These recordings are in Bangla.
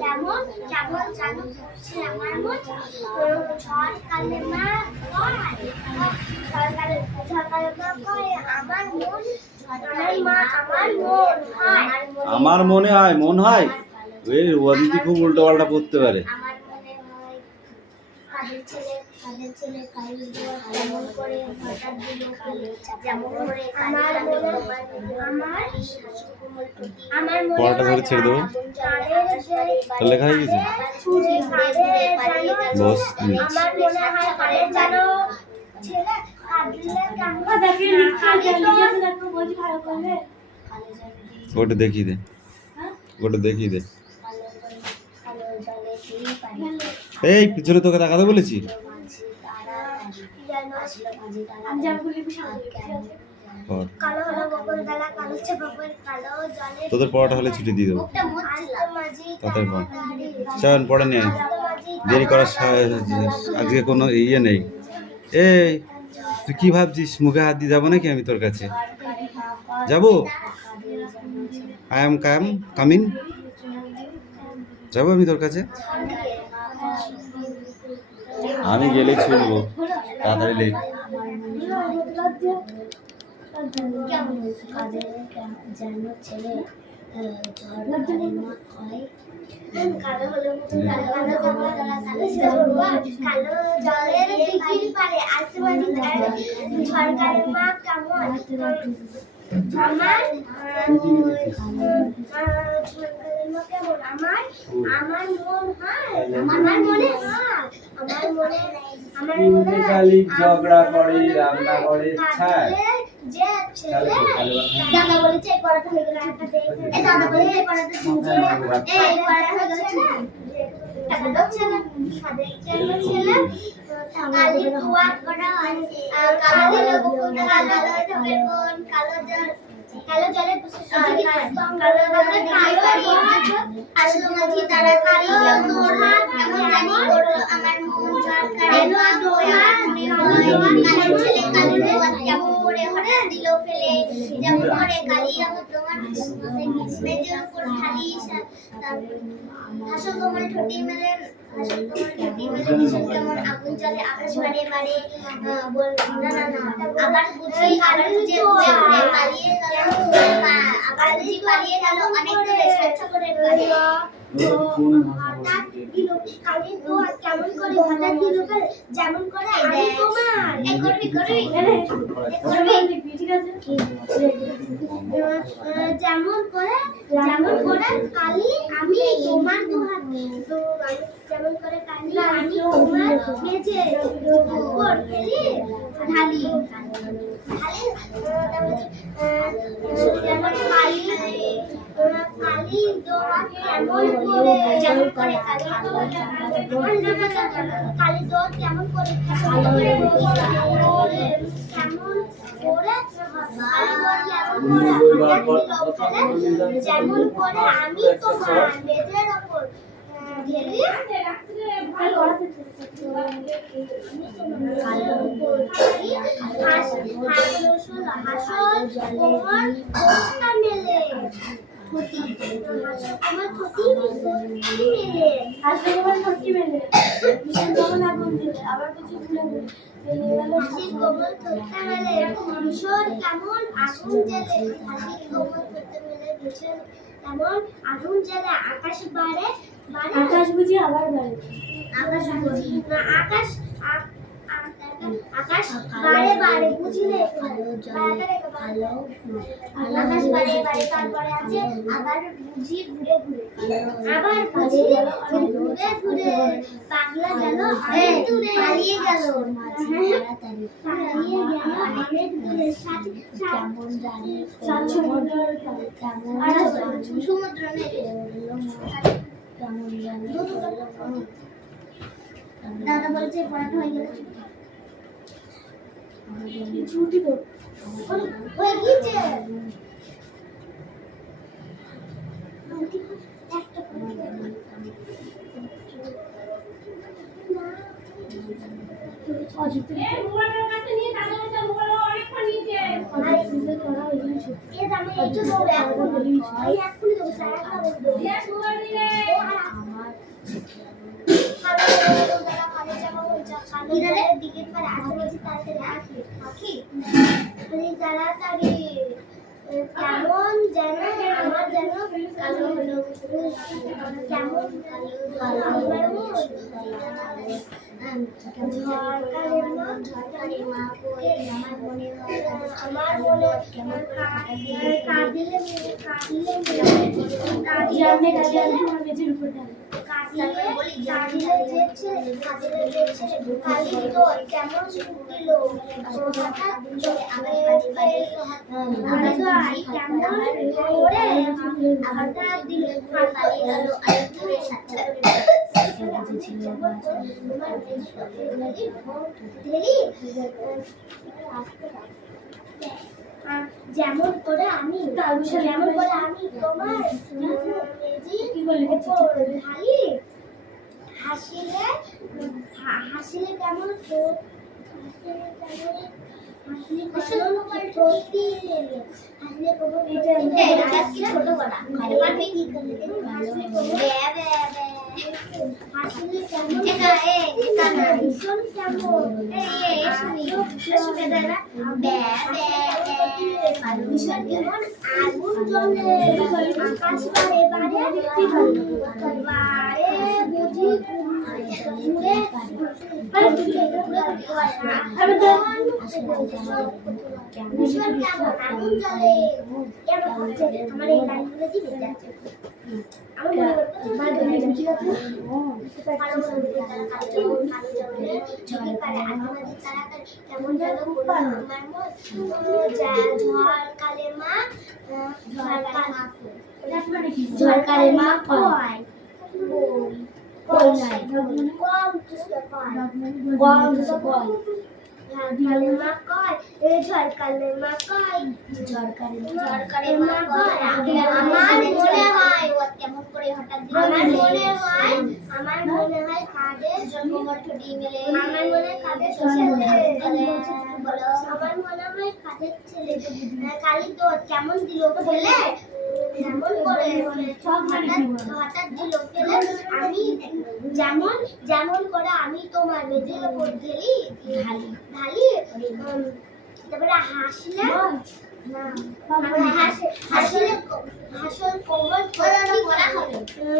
কেমন কেমন জানো করছে আমার মন ঝড় কালে মা কয় ঝড় কালে মা কয় আমার মন আমার মনে হয় মন হয় ওই ওদিকে খুব উল্টো পাল্টা পড়তে পারে। আমার মনে হয় কাদের ছেলে কালী কেমন করে হঠাৎ দিল কালী যেমন করে আমার পড়াটা ধরে ছেড়ে দেবো তো লেখা হয়ে গেছে বস। আমার মনে হয় কাদের জানো ছেলে ওটা দেখিয়ে দে, ওটা দেখিয়ে দে। এই পিছনে তোকে তাকাতে বলেছি। তোদের পড়াটা হলে ছুটি দিয়ে দেবো তাদের পর চল পড়ে নিয়ে দেরি করার আজকে কোনো ইয়ে নেই। এই তুই কি ভাবছিস মুখে হাত দিয়ে যাবো নাকি আমি তোর কাছে যাবো? আই এম কামিং যাবো আমি তোর কাছে? আমি গেলে ছুটবো তাড়াতাড়ি লেট। কালো জলের দিঘির পারে আশেপাশে ঝড়কালে মা কেমন আমার আমার মন হয় আমার মনে হয় আমার মনে ঝগড়া করে রান্না করে যে ছেলে দাদা বলেছে এই পড়াটা হয়ে গেল এই দাদা বলেছে এই পড়াটা শুনছে এই পড়াটা হয়ে গেল টাকা দাচ্ছে না সাদের ছেলে কালি তোয়া করা কালো লোক কালো ঢোকের কোন কালো জলে কালো জলে আসলো মাঝি তাড়াতাড়ি তোর হাত কেমন জানি করলো আমার মন ঝড়কারে মা দোয়া কালের ছেলে কালো তোয়া কেমন করে হঠাৎ দিল ফেলে যেমন করে কালি আমার তোমার মেজের উপর ঢালি হাসো তোমার ঠোঁটি মেলে ভীষণ কেমন আগুন জ্বলে আকাশ বাড়ে বাড়ে আবার বুঝি পালিয়ে গেল আবার বুঝি পালিয়ে গেল অনেক দূরে স্বেচ্ছ করে হঠাৎ দিল কালি তো কেমন করে হঠাৎ দিল যেমন করে আমি তোমার করবি ঠিক আছে যেমন করে কালি আমি তোমার দুহাত তো যেমন করে কালি আমি তোমার মেঝে উপর ফেলি ঢালি যেমন কালি দোয়া কেমন করে যেমন করে কালি দোয়া কেমন করে যেমন করে আমি তোমার মেঝের ওপর ঢেলি আগুন জ্বলে আকাশ বাড়ে আকাশ বুঝি আবার বাড়ে আকাশ বুঝি না আকাশ বাড়ে বুঝিলে আকাশ বাড়ে তারপরে আছে আবার বুঝি ঘুরে পাগলা গেল অনেক দূরে পালিয়ে গেল কেমন জানি সমুদ্র দাদা বলছে পড়াটা হয়ে গেল ছুটি হয়ে গিয়েছে মাঝি তাড়াতাড়ি আঁকি আঁকি তাড়াতাড়ি কেমন যেন আমার যেন কালো হলো কেমন আমার আমার মনে কাঁদিলে যেমন করে আমি তোমার ঢালি হাসিলে কেমন ছোট করা আগুন জ্বলে আকাশ বারে বুঝি আগুন জ্বলে আমার এই লাইনগুলো দিবে যাচ্ছে ঝড়কালে মা কয় ঝড়কালে মা কয় আমার মনে হয় কেমন করে হঠাৎ আমার মনে হয় কাদের জন্মবার ঠুটি মেলে আমার মনে হয় কাদের আমার মনে হয় কাদের ছেলে কালী তো কেমন দিল ফেলে কেমন করে হঠাৎ দিল ফেলে আমি যেমন করে আমি তোমার মেঝের উপর ঢেলি ঢালি তারপরে হাসলে হাসল কোমর করা হবে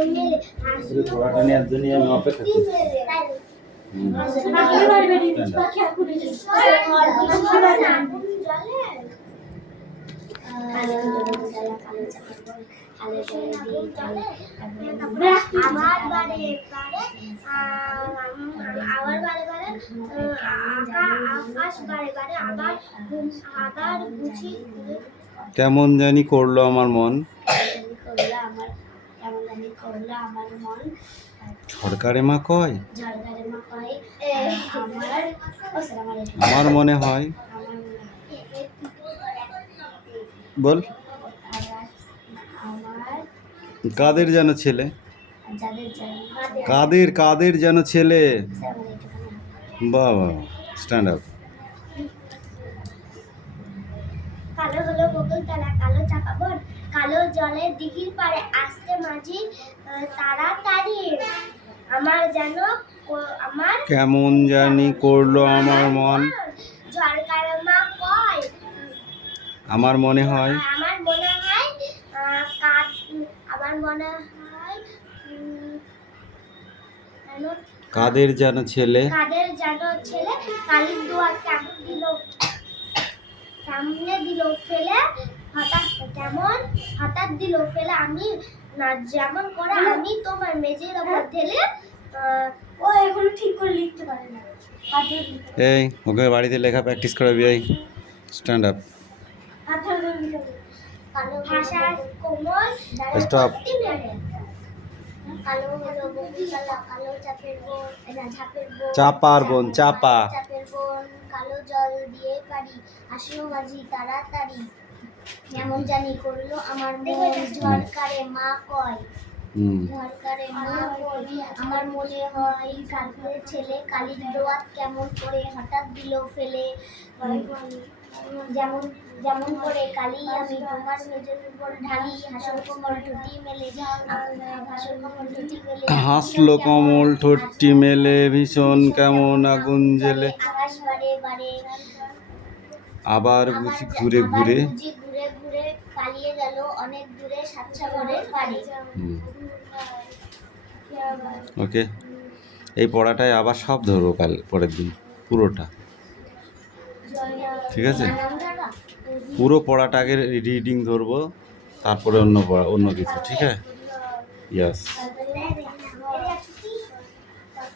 মেলে হাসলে পড়াটা নেওয়ার জন্য আমি অপেক্ষা করছি আমার বারে আকাশ বারে আবার বুঝি কেমন জানি করলো আমার মন ঝড়কারে মা কয় আমার মনে হয় বল কাদের যেন ছেলে কাদের যেন ছেলে বাবা স্ট্যান্ড আপ কালো হলো বকুল তলা কালো চাপা বন কালো জলের দিঘির পাড়ে আসতে মাঝি তাড়াতাড়ি আমার যেন আমার কেমন জানি করলো আমার মন ঝড়কারে মা কয় আমার মনে হয় কাদের যেন ছেলে কালীর দুয়ার সামনে দিল ফেলে হঠাৎ দিল ফেলে আমি না যেমন করে আমি তোমার মেঝের উপর ঢেলে ও এগুলো ঠিক করে লিখতে পারে না এই ওকে বাড়িতে লেখা প্র্যাকটিস করাবি এই স্ট্যান্ড আপ ভাষার কোমল স্টপ কালো হলো বকুলতলা কালো ঝাপের বোন চাপা কালো জল দিয়ে পারি আসলো মাঝি তাড়াতাড়ি কেমন জানি করলো আমার মন ঝড়কারে মা কয় আমার মনে হয় কালকের ছেলে কালীর দোয়াত কেমন করে হঠাৎ দিল ফেলে যেমন করে কালী আমি তোমার মেঝের উপর ঢালি হাসলো কমল ঠোঁটটি মেলে ভীষণ কেমন আগুন জেলে আকাশ বারে পারে। আবার বুঝি ঘুরে আবার ঘুরে বুঝি ঘুরে ঘুরে পালিয়ে গেল অনেক দূরে সাতসাগরের পাড়ে। ওকে, এই পড়াটাই আবার সব ধরবো কাল পরের দিন পুরোটা, ঠিক আছে? পুরো পড়াটা আগে রিডিং ধরবো, তারপরে অন্য পড়া অন্য কিছু, ঠিক আছে? ইয়াস।